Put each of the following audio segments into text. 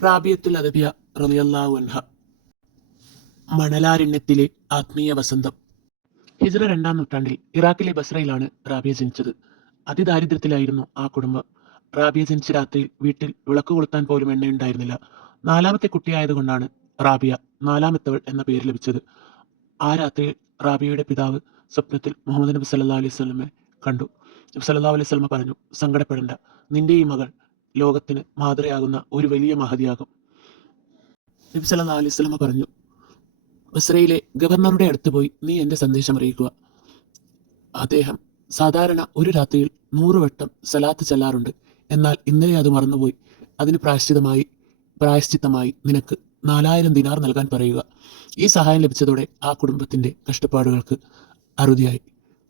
റാബിയത്തുൽ അദബിയ റളിയല്ലാഹു അൻഹ. മണലാരണ്യത്തിലെ ആത്മീയ വസന്തം. ഹിജ്റ 2-ാം നൂറ്റാണ്ടിൽ ഇറാഖിലെ ബസ്രയിലാണ് റാബിയ ജനിച്ചത്. അതിദാരിദ്ര്യത്തിലായിരുന്നു ആ കുടുംബം. റാബിയ ജനിച്ച രാത്രിയിൽ വീട്ടിൽ വിളക്ക് കൊളുത്താൻ പോലും എണ്ണയുണ്ടായിരുന്നില്ല. 4-മത്തെ കുട്ടിയായതുകൊണ്ടാണ് റാബിയ നാലാമത്തവൾ എന്ന പേര് ലഭിച്ചത്. ആ രാത്രിയിൽ റാബിയയുടെ പിതാവ് സ്വപ്നത്തിൽ മുഹമ്മദ് നബി സല്ലല്ലാഹു അലൈഹി വസല്ലമയെ കണ്ടു. നബി സല്ലല്ലാഹു അലൈഹി വസല്ലമ പറഞ്ഞു, സങ്കടപ്പെടേണ്ട, നിന്റെ ഈ മകൾ ലോകത്തിന് മാതൃയാകുന്ന ഒരു വലിയ മഹതിയാകും. നബി സല്ലല്ലാഹു അലൈഹി വസല്ലമ പറഞ്ഞു, ബസ്രയിലെ ഗവർണറുടെ അടുത്ത് പോയി നീ എൻ്റെ സന്ദേശം അറിയിക്കുക. അദ്ദേഹം സാധാരണ ഒരു രാത്രിയിൽ 100 വട്ടം സലാത്ത് ചെല്ലാറുണ്ട്. എന്നാൽ ഇന്നലെ അത് മറന്നുപോയി. അതിന് പ്രായശ്ചിത്തമായി നിനക്ക് 4000 ദിനാർ നൽകാൻ പറയുക. ഈ സഹായം ലഭിച്ചതോടെ ആ കുടുംബത്തിൻ്റെ കഷ്ടപ്പാടുകൾക്ക് അറുതിയായി.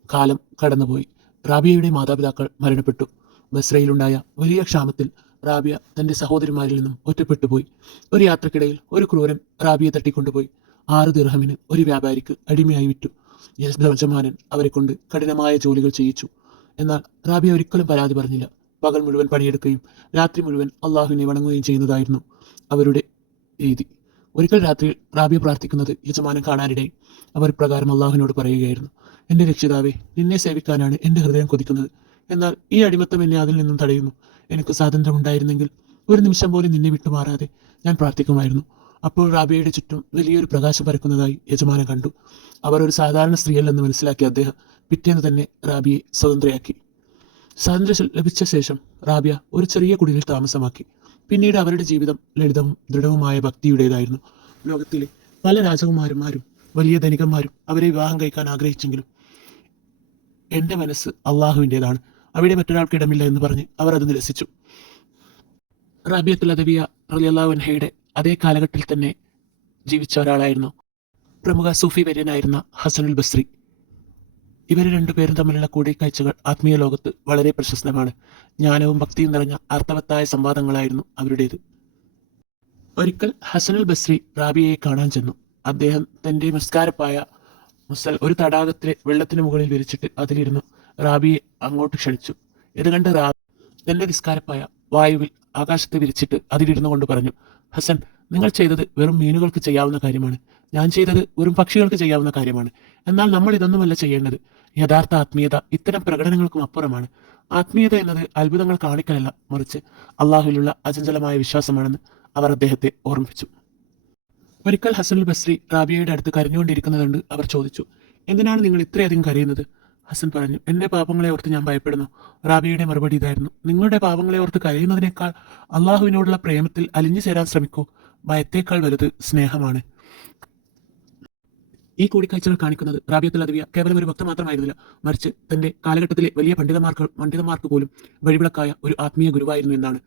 കാലം കടന്നുപോയി. റാബിയയുടെ മാതാപിതാക്കൾ മരണപ്പെട്ടു. ബസ്രയിലുണ്ടായ വലിയ ക്ഷാമത്തിൽ റാബിയ തൻ്റെ സഹോദരിമാരിൽ നിന്നും ഒറ്റപ്പെട്ടുപോയി. ഒരു യാത്രക്കിടയിൽ ഒരു ക്രൂരൻ റാബിയെ തട്ടിക്കൊണ്ടുപോയി 6 ദിർഹമിന് ഒരു വ്യാപാരിക്ക് അടിമയായി വിറ്റു. യജമാനൻ അവരെ കൊണ്ട് കഠിനമായ ജോലികൾ ചെയ്യിച്ചു. എന്നാൽ റാബിയ ഒരിക്കലും പരാതി പറഞ്ഞില്ല. പകൽ മുഴുവൻ പണിയെടുക്കുകയും രാത്രി മുഴുവൻ അള്ളാഹുവിനെ വണങ്ങുകയും ചെയ്യുന്നതായിരുന്നു അവരുടെ രീതി. ഒരിക്കൽ രാത്രിയിൽ റാബിയ പ്രാർത്ഥിക്കുന്നത് യജമാനൻ കാണാനിടയിൽ. അവർ പ്രകാരം അള്ളാഹുവിനോട് പറയുകയായിരുന്നു, എൻ്റെ രക്ഷിതാവേ, നിന്നെ സേവിക്കാനാണ് എൻ്റെ ഹൃദയം കൊതിക്കുന്നത്. എന്നാൽ ഈ അടിമത്തം എന്നെ അതിൽ നിന്നും തടയുന്നു. എനിക്ക് സ്വാതന്ത്ര്യം ഉണ്ടായിരുന്നെങ്കിൽ ഒരു നിമിഷം പോലും നിന്നെ വിട്ടുമാറാതെ ഞാൻ പ്രാർത്ഥിക്കുമായിരുന്നു. അപ്പോൾ റാബിയയുടെ ചുറ്റും വലിയൊരു പ്രകാശം പരക്കുന്നതായി യജമാനൻ കണ്ടു. അവർ ഒരു സാധാരണ സ്ത്രീയല്ലെന്ന് മനസ്സിലാക്കിയ അദ്ദേഹം പിറ്റേന്ന് തന്നെ റാബിയെ സ്വതന്ത്രയാക്കി. സ്വാതന്ത്ര്യം ലഭിച്ച ശേഷം റാബിയ ഒരു ചെറിയ കുടിലിൽ താമസമാക്കി. പിന്നീട് അവരുടെ ജീവിതം ലളിതവും ദൃഢവുമായ ഭക്തിയുടേതായിരുന്നു. ലോകത്തിലെ പല രാജകുമാരന്മാരും വലിയ ധനികന്മാരും അവരെ വിവാഹം കഴിക്കാൻ ആഗ്രഹിച്ചെങ്കിലും എൻ്റെ മനസ്സ് അള്ളാഹുവിൻ്റെതാണ്, അവിടെ മറ്റൊരാൾക്ക് ഇടമില്ല എന്ന് പറഞ്ഞ് അവർ അത് നിരസിച്ചു. റാബിയത്തുൽ അദബിയ റളിയല്ലാഹു അൻഹയുടെ അതേ കാലഘട്ടത്തിൽ തന്നെ ജീവിച്ച ഒരാളായിരുന്നു പ്രമുഖ സൂഫി വര്യനായിരുന്ന ഹസനുൽ ബസ്രി. ഇവർ രണ്ടുപേരും തമ്മിലുള്ള കൂടിക്കാഴ്ചകൾ ആത്മീയ ലോകത്ത് വളരെ പ്രശസ്തമാണ്. ജ്ഞാനവും ഭക്തിയും നിറഞ്ഞ അർത്ഥവത്തായ സംവാദങ്ങളായിരുന്നു അവരുടേത്. ഒരിക്കൽ ഹസനുൽ ബസ്രി റാബിയയെ കാണാൻ ചെന്നു. അദ്ദേഹം തൻ്റെ നിസ്കാരപ്പായ ഒരു തടാകത്തിലെ വെള്ളത്തിന് മുകളിൽ വിരിച്ചിട്ട് അതിലിരുന്നു റാബിയെ അങ്ങോട്ട് ക്ഷണിച്ചു. ഇത് കണ്ട് റാബി തൻ്റെ നിസ്കാരപ്പായ വായുവിൽ ആകാശത്ത് വിരിച്ചിട്ട് അതിലിരുന്നു കൊണ്ട് പറഞ്ഞു, ഹസൻ, നിങ്ങൾ ചെയ്തത് വെറും മീനുകൾക്ക് ചെയ്യാവുന്ന കാര്യമാണ്. ഞാൻ ചെയ്തത് വെറും പക്ഷികൾക്ക് ചെയ്യാവുന്ന കാര്യമാണ്. എന്നാൽ നമ്മൾ ഇതൊന്നുമല്ല ചെയ്യേണ്ടത്. യഥാർത്ഥ ആത്മീയത ഇത്തരം പ്രകടനങ്ങൾക്കും അപ്പുറമാണ്. ആത്മീയത എന്നത് അത്ഭുതങ്ങൾ കാണിക്കലല്ല, മറിച്ച് അള്ളാഹുവിലുള്ള അചഞ്ചലമായ വിശ്വാസമാണെന്ന് അവർ അദ്ദേഹത്തെ ഓർമ്മിപ്പിച്ചു. ഒരിക്കൽ ഹസനുൽ ബസ്രി റാബിയയുടെ അടുത്ത് കരഞ്ഞുകൊണ്ടിരിക്കുന്നതുകൊണ്ട് അവർ ചോദിച്ചു, എന്തിനാണ് നിങ്ങൾ ഇത്രയധികം കരയുന്നത്? ഹസൻ പറഞ്ഞു, എൻ്റെ പാപങ്ങളെ ഓർത്ത് ഞാൻ ഭയപ്പെടുന്നു. റാബിയയുടെ മറുപടി ഇതായിരുന്നു, നിങ്ങളുടെ പാപങ്ങളെ ഓർത്ത് കരയുന്നതിനേക്കാൾ അള്ളാഹുവിനോടുള്ള പ്രേമത്തിൽ അലിഞ്ഞു ചേരാൻ ശ്രമിക്കൂ. ഭയത്തേക്കാൾ വലുത് സ്നേഹമാണ്. ഈ കൂടിക്കാഴ്ചകൾ കാണിക്കുന്നത് റാബിയത്തുൽ അദബിയ കേവലം ഒരു ഭക്ത മാത്രമായിരുന്നില്ല, മറിച്ച് തന്റെ കാലഘട്ടത്തിലെ വലിയ പണ്ഡിതന്മാർക്ക് പോലും വഴിവിളക്കായ ഒരു ആത്മീയ ഗുരുവായിരുന്നു എന്നാണ്.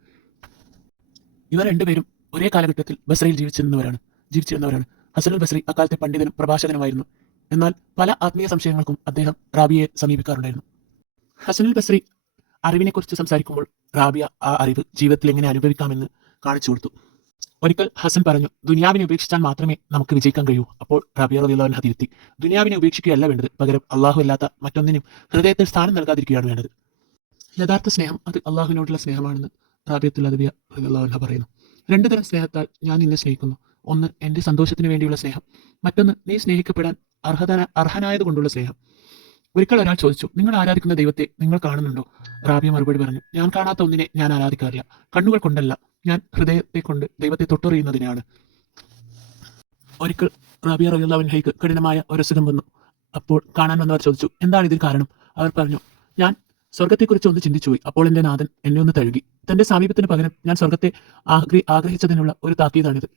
ഇവർ രണ്ടുപേരും ഒരേ കാലഘട്ടത്തിൽ ബസ്രയിൽ ജീവിച്ചിരുന്നവരാണ്. ഹസനുൽ ബസ്രി അക്കാലത്തെ പണ്ഡിതനും പ്രഭാഷകനുമായിരുന്നു. എന്നാൽ പല ആത്മീയ സംശയങ്ങൾക്കും അദ്ദേഹം റാബിയെ സമീപിക്കാറുണ്ടായിരുന്നു. ഹസനുൽ ബസ്രി അറിവിനെക്കുറിച്ച് സംസാരിക്കുമ്പോൾ റാബിയ ആ അറിവ് ജീവിതത്തിൽ എങ്ങനെ അനുഭവിക്കാമെന്ന് കാണിച്ചു കൊടുത്തു. ഒരിക്കൽ ഹസൻ പറഞ്ഞു, ദുനിയാവിനെ ഉപേക്ഷിച്ചാൽ മാത്രമേ നമുക്ക് വിജയിക്കാൻ കഴിയൂ. അപ്പോൾ റാബിയ റളിയല്ലാഹു അൻഹ തിരുത്തി, ദുനിയാവിനെ ഉപേക്ഷിക്കുകയല്ല വേണ്ടത്, പകരം അള്ളാഹു അല്ലാത്ത മറ്റൊന്നിനും ഹൃദയത്തിൽ സ്ഥാനം നൽകാതിരിക്കുകയാണ് വേണ്ടത്. യഥാർത്ഥ സ്നേഹം അത് അള്ളാഹുവിനോടുള്ള സ്നേഹമാണെന്ന് റാബിയത്തുൽ അദബിയ റളിയല്ലാഹു അൻഹ പറയുന്നു. 2 തരം സ്നേഹത്താൽ ഞാൻ നിന്നെ സ്നേഹിക്കുന്നു. ഒന്ന് എൻ്റെ സന്തോഷത്തിന് വേണ്ടിയുള്ള സ്നേഹം, മറ്റൊന്ന് നീ സ്നേഹിക്കപ്പെടാൻ അർഹനായതുകൊണ്ടുള്ള സ്നേഹം. ഒരിക്കൽ ഒരാൾ ചോദിച്ചു, നിങ്ങൾ ആരാധിക്കുന്ന ദൈവത്തെ നിങ്ങൾ കാണുന്നുണ്ടോ? റാബിയ മറുപടി പറഞ്ഞു, ഞാൻ കാണാത്ത ഒന്നിനെ ഞാൻ ആരാധിക്കാറില്ല. കണ്ണുകൾ കൊണ്ടല്ല, ഞാൻ ഹൃദയത്തെ കൊണ്ട് ദൈവത്തെ തൊട്ടറിയുന്നതിനാണ്. ഒരിക്കൽ റാബിയ റളിയല്ലാഹു അൻഹയ്ക്ക് കഠിനമായ ഒരു അസുഖം വന്നു. അപ്പോൾ കാണാൻ വന്നവർ ചോദിച്ചു, എന്താണ് ഇതിന് കാരണം? അവർ പറഞ്ഞു, ഞാൻ സ്വർഗത്തെക്കുറിച്ച് ഒന്ന് ചിന്തിച്ചുപോയി. അപ്പോൾ എൻ്റെ നാഥൻ എന്നെ ഒന്ന് തഴുകി. തന്റെ സമീപത്തിന് പകരം ഞാൻ സ്വർഗത്തെ ആഗ്രഹിച്ചതിനുള്ള ഒരു താക്കീതാണിത്.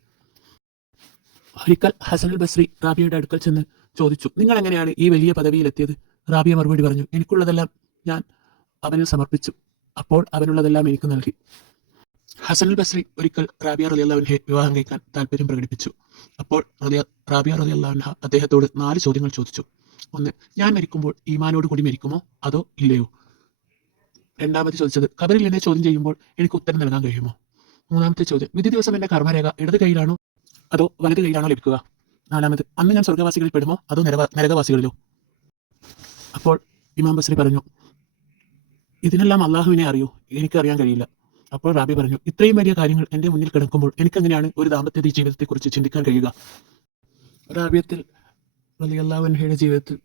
ഒരിക്കൽ ഹസനുൽ ബസ്രി റാബിയയുടെ അടുക്കൽ ചെന്ന് ചോദിച്ചു, നിങ്ങൾ എങ്ങനെയാണ് ഈ വലിയ പദവിയിലെത്തിയത്? റാബിയ മറുപടി പറഞ്ഞു, എനിക്കുള്ളതെല്ലാം ഞാൻ അവനിൽ സമർപ്പിച്ചു. അപ്പോൾ അവനുള്ളതെല്ലാം എനിക്ക് നൽകി. ഹസനുൽ ബസ്രി ഒരിക്കൽ റാബിയ റളിയല്ലാഹു അൻഹയെ വിവാഹം കഴിക്കാൻ താല്പര്യം പ്രകടിപ്പിച്ചു. അപ്പോൾ റാബിയ റളിയല്ലാഹു അൻഹ അദ്ദേഹത്തോട് 4 ചോദ്യങ്ങൾ ചോദിച്ചു. 1, ഞാൻ മരിക്കുമ്പോൾ ഈമാനോട് കൂടി മരിക്കുമോ അതോ ഇല്ലയോ? രണ്ടാമത്തെ ചോദിച്ചത്, ഖബറിൽ എന്നെ ചോദ്യം ചെയ്യുമ്പോൾ എനിക്ക് ഉത്തരം നൽകാൻ കഴിയുമോ? 3-ാമത്തെ ചോദ്യം, വിധി ദിവസം എൻ്റെ കർമ്മരേഖ ഇടത് കൈയിലാണോ അതോ വലത് കൈയിലാണോ ലഭിക്കുക? 4-ാമത്, അന്ന് ഞാൻ സ്വർഗവാസികളിൽ പെടുമോ അതോ നരകവാസികളിലോ? അപ്പോൾ ഇമാം ബസ്രി പറഞ്ഞു, ഇതിനെല്ലാം അള്ളാഹുവിനെ അറിയൂ, എനിക്കറിയാൻ കഴിയില്ല. അപ്പോൾ റാബിയ പറഞ്ഞു, ഇത്രയും വലിയ കാര്യങ്ങൾ എൻ്റെ മുന്നിൽ കിടക്കുമ്പോൾ എനിക്കെങ്ങനെയാണ് ഒരു ദാമ്പത്യ ജീവിതത്തെക്കുറിച്ച് ചിന്തിക്കാൻ കഴിയുക? റാബിയത്തിൽ റളിയല്ലാഹു അൻഹയുടെ ജീവിതത്തിൽ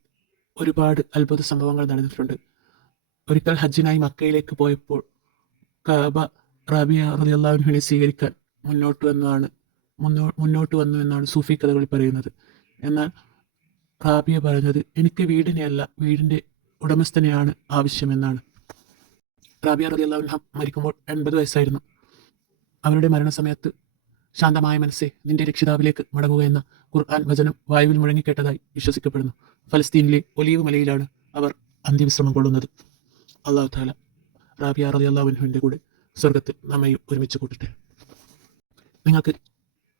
ഒരുപാട് അത്ഭുത സംഭവങ്ങൾ നടന്നിട്ടുണ്ട്. ഒരിക്കൽ ഹജ്ജിനായി മക്കയിലേക്ക് പോയപ്പോൾ കഅബ റാബിയ റളിയല്ലാഹു അൻഹയെ സ്വീകരിക്കാൻ മുന്നോട്ട് വന്നു എന്നാണ് സൂഫി കഥകളിൽ പറയുന്നത്. എന്നാൽ റാബിയ പറഞ്ഞത്, എനിക്ക് വീടിനെയല്ല, വീടിൻ്റെ ഉടമസ്ഥനെയാണ് ആവശ്യമെന്നാണ്. റാബിയ റളിയല്ലാഹു അൻഹ മരിക്കുമ്പോൾ 80 വയസ്സായിരുന്നു. അവരുടെ മരണസമയത്ത് ശാന്തമായ മനസ്സെ, നിന്റെ രക്ഷിതാവിലേക്ക് മടങ്ങുക എന്ന ഖുർആൻ വചനം വായുവിൽ മുഴങ്ങിക്കേട്ടതായി വിശ്വസിക്കപ്പെടുന്നു. ഫലസ്തീനിലെ ഒലീവ് മലയിലാണ് അവർ അന്ത്യവിശ്രമം കൊള്ളുന്നത്. അള്ളാഹു തആല റാബിയ റളിയല്ലാഹു അൻഹുവിൻ്റെ കൂടെ സ്വർഗത്തിൽ നമ്മയും ഒരുമിച്ച് കൂട്ടട്ടെ. നിങ്ങൾക്ക്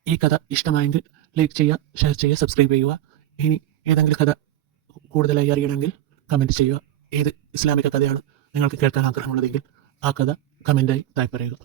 ഈ കഥ ഇഷ്ടമായെങ്കിൽ ലൈക്ക് ചെയ്യുക, ഷെയർ ചെയ്യുക, സബ്സ്ക്രൈബ് ചെയ്യുക. ഇനി ഏതെങ്കിലും കഥ കൂടുതലായി അറിയണമെങ്കിൽ കമൻറ്റ് ചെയ്യുക. ഏത് ഇസ്ലാമിക കഥയാണ് നിങ്ങൾക്ക് കേൾക്കാൻ ആഗ്രഹമുള്ളതെങ്കിൽ ആ കഥ കമൻറ്റായി താഴെ പറയുക.